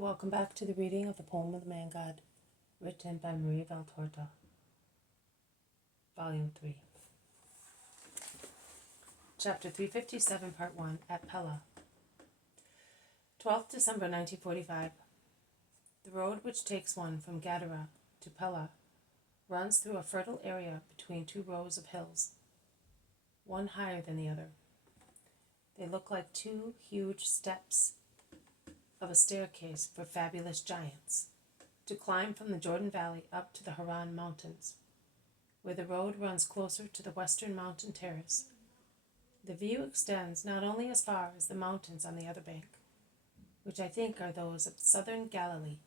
welcome back to the reading of the poem of the Man God, written by Maria Valtorta, Volume 3. Chapter 357, Part 1, at Pella. 12th December 1945. The road which takes one from Gadara to Pella runs through a fertile area between two rows of hills, one higher than the other. They look like two huge steps of a staircase for fabulous giants, to climb from the Jordan Valley up to the Haran Mountains, where the road runs closer to the western mountain terrace. The view extends not only as far as the mountains on the other bank, which I think are those of southern Galilee,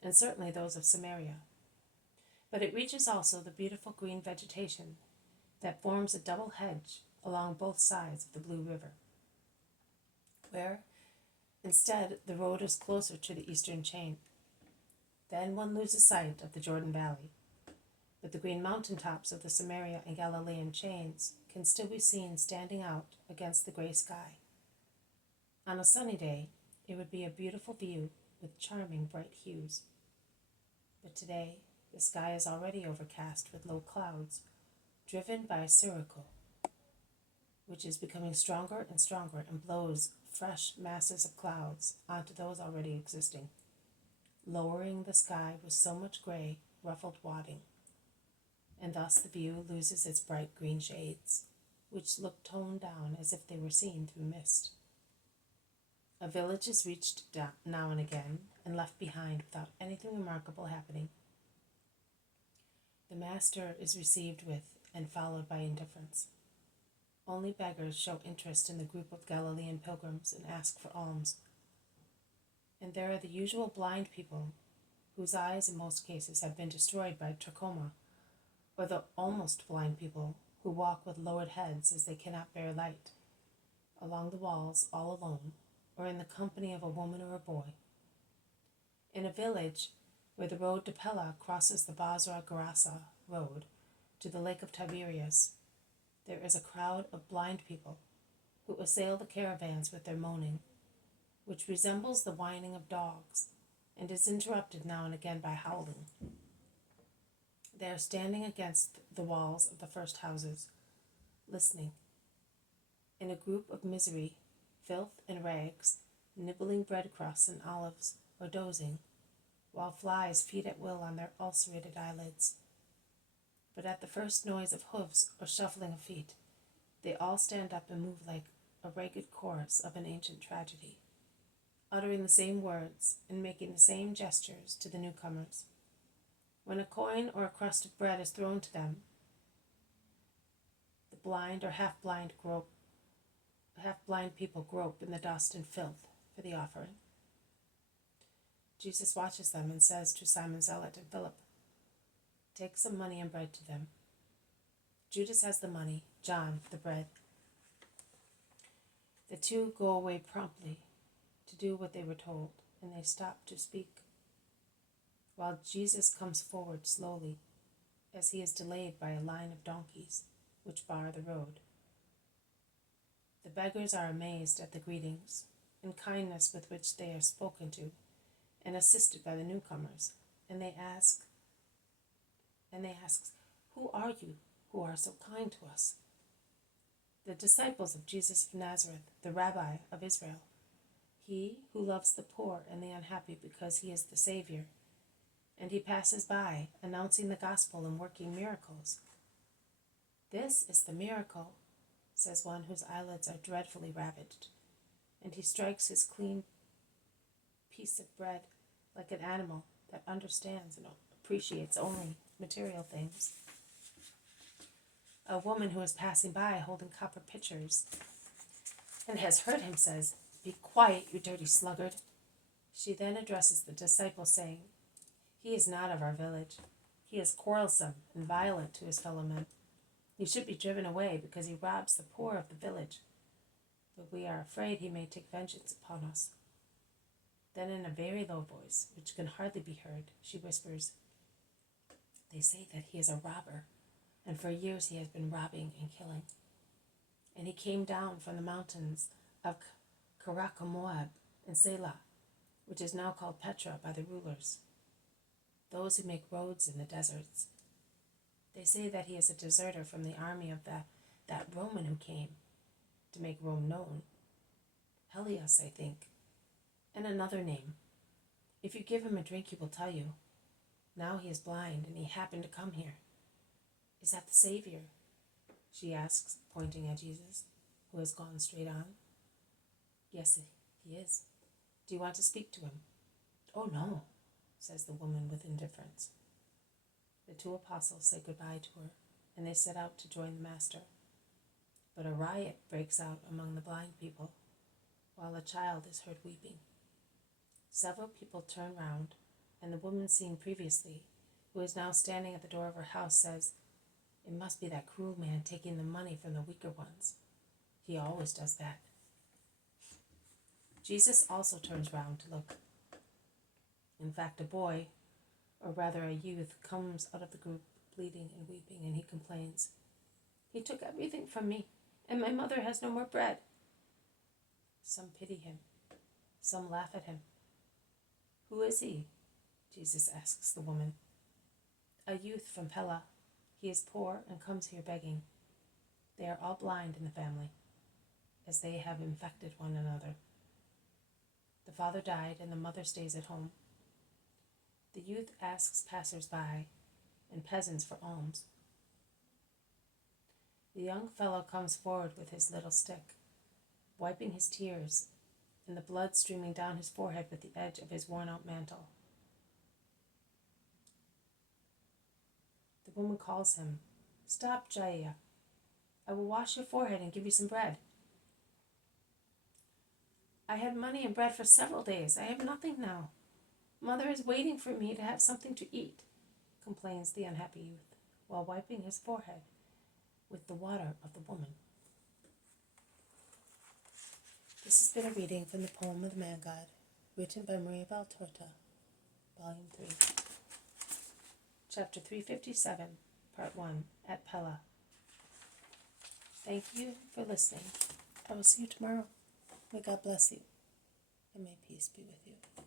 and certainly those of Samaria, but it reaches also the beautiful green vegetation that forms a double hedge along both sides of the Blue River, where instead the road is closer to the eastern chain. Then one loses sight of the Jordan Valley, but the green mountain tops of the Samaria and Galilean chains can still be seen standing out against the gray sky. On a sunny day, it would be a beautiful view with charming bright hues. But today, the sky is already overcast with low clouds, driven by a sirocco, which is becoming stronger and stronger and blows fresh masses of clouds onto those already existing, lowering the sky with so much gray, ruffled wadding, and thus the view loses its bright green shades, which look toned down as if they were seen through mist. A village is reached now and again and left behind without anything remarkable happening. The master is received with and followed by indifference. Only beggars show interest in the group of Galilean pilgrims and ask for alms. And there are the usual blind people, whose eyes in most cases have been destroyed by trachoma, or the almost blind people who walk with lowered heads as they cannot bear light, along the walls all alone, or in the company of a woman or a boy. In a village where the road to Pella crosses the Basra Gerasa road to the Lake of Tiberias, there is a crowd of blind people who assail the caravans with their moaning, which resembles the whining of dogs, and is interrupted now and again by howling. They are standing against the walls of the first houses, listening, in a group of misery, filth and rags, nibbling bread crusts and olives, or dozing, while flies feed at will on their ulcerated eyelids. But at the first noise of hoofs or shuffling of feet, they all stand up and move like a ragged chorus of an ancient tragedy, uttering the same words and making the same gestures to the newcomers. When a coin or a crust of bread is thrown to them, the blind or half-blind people grope in the dust and filth for the offering. Jesus watches them and says to Simon Zealot and Philip, "Take some money and bread to them." Judas has the money, John the bread. The two go away promptly to do what they were told, and they stop to speak, while Jesus comes forward slowly, as he is delayed by a line of donkeys which bar the road. The beggars are amazed at the greetings and kindness with which they are spoken to and assisted by the newcomers, and they ask, "Who are you who are so kind to us?" "The disciples of Jesus of Nazareth, the Rabbi of Israel, he who loves the poor and the unhappy because he is the Savior, and he passes by, announcing the gospel and working miracles." "This is the miracle," says one whose eyelids are dreadfully ravaged, and he strikes his clean piece of bread like an animal that understands and appreciates only material things. A woman who is passing by holding copper pitchers and has heard him says, "Be quiet, you dirty sluggard." She then addresses the disciple, saying, "He is not of our village. He is quarrelsome and violent to his fellow men. He should be driven away because he robs the poor of the village. But we are afraid he may take vengeance upon us." Then in a very low voice, which can hardly be heard, she whispers, "They say that he is a robber, and for years he has been robbing and killing. And he came down from the mountains of Karaka Moab and Selah, which is now called Petra by the rulers, those who make roads in the deserts. They say that he is a deserter from the army of that Roman who came to make Rome known. Helios, I think, and another name. If you give him a drink, he will tell you. Now he is blind, and he happened to come here. Is that the Savior? She asks, pointing at Jesus, who has gone straight on. Yes, he is. Do you want to speak to him? Oh, no, says the woman with indifference. The two apostles say goodbye to her, and they set out to join the Master. But a riot breaks out among the blind people, while a child is heard weeping. Several people turn round, and the woman seen previously, who is now standing at the door of her house, says, "It must be that cruel man taking the money from the weaker ones. He always does that." Jesus also turns round to look. In fact, a boy, or rather a youth, comes out of the group bleeding and weeping, and he complains, "He took everything from me, and my mother has no more bread." Some pity him. Some laugh at him. "Who is he?" Jesus asks the woman. "A youth from Pella. He is poor and comes here begging. They are all blind in the family, as they have infected one another. The father died, and the mother stays at home. The youth asks passers-by and peasants for alms. The young fellow comes forward with his little stick, wiping his tears and the blood streaming down his forehead with the edge of his worn-out mantle. The woman calls him, "Stop, Jaya. I will wash your forehead and give you some bread." "I had money and bread for several days. I have nothing now. Mother is waiting for me to have something to eat," complains the unhappy youth, while wiping his forehead with the water of the woman. This has been a reading from the poem of the Man God, written by Maria Valtorta, Volume 3. Chapter 357, Part 1, at Pella. Thank you for listening. I will see you tomorrow. May God bless you, and may peace be with you.